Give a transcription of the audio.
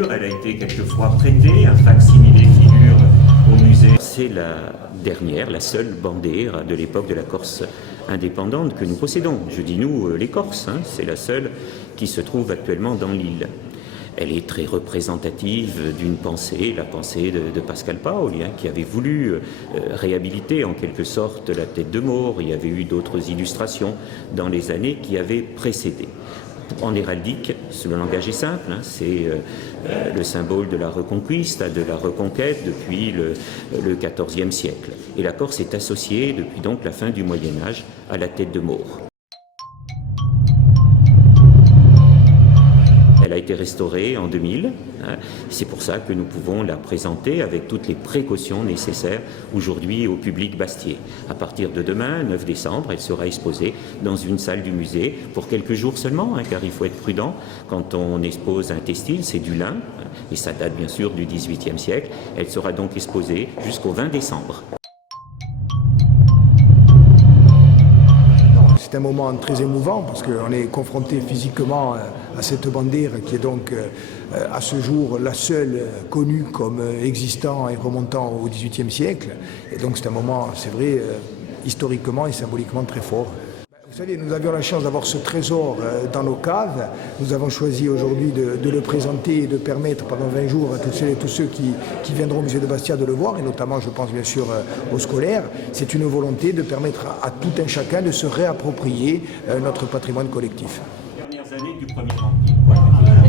Elle a été quelquefois prêtée, un facsimilé figure au musée. C'est la dernière, la seule bandière de l'époque de la Corse indépendante que nous possédons. Je dis nous, les Corses, c'est la seule qui se trouve actuellement dans l'île. Elle est très représentative d'une pensée, la pensée de Pascal Paoli, qui avait voulu réhabiliter en quelque sorte la tête de Maure. Il y avait eu d'autres illustrations dans les années qui avaient précédé. En héraldique, le langage est simple, c'est le symbole de la reconquista, de la reconquête depuis le XIVe siècle. Et la Corse est associée depuis donc la fin du Moyen-Âge à la tête de Maure. Elle a été restaurée en 2000, c'est pour ça que nous pouvons la présenter avec toutes les précautions nécessaires aujourd'hui au public bastiais. À partir de demain, 9 décembre, elle sera exposée dans une salle du musée pour quelques jours seulement, car il faut être prudent quand on expose un textile, c'est du lin, et ça date bien sûr du XVIIIe siècle. Elle sera donc exposée jusqu'au 20 décembre. C'est un moment très émouvant parce qu'on est confronté physiquement à cette bandière qui est donc à ce jour la seule connue comme existant et remontant au XVIIIe siècle. Et donc c'est un moment, c'est vrai, historiquement et symboliquement très fort. Vous savez, nous avions la chance d'avoir ce trésor dans nos caves. Nous avons choisi aujourd'hui de le présenter et de permettre pendant 20 jours à tous ceux qui viendront au musée de Bastia de le voir, et notamment, je pense bien sûr, aux scolaires. C'est une volonté de permettre à tout un chacun de se réapproprier notre patrimoine collectif. Les dernières années du Premier Empire.